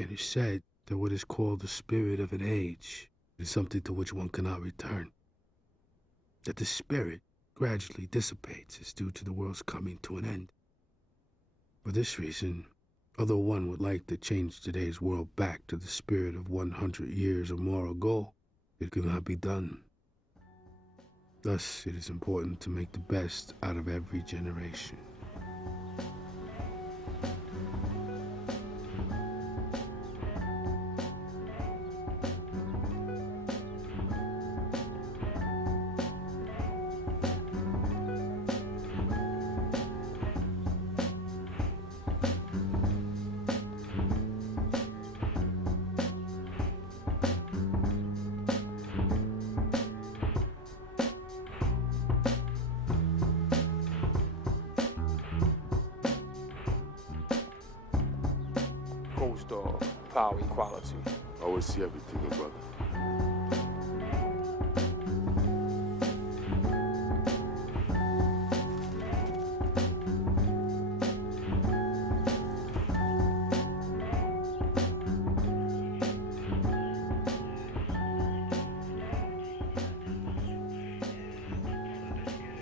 It is said that what is called the spirit of an age is something to which one cannot return. That the spirit gradually dissipates is due to the world's coming to an end. For this reason, although one would like to change today's world back to the spirit of 100 years or more ago, it cannot be done. Thus, it is important to make the best out of every generation. Dog, power equality. I always see everything, my brother.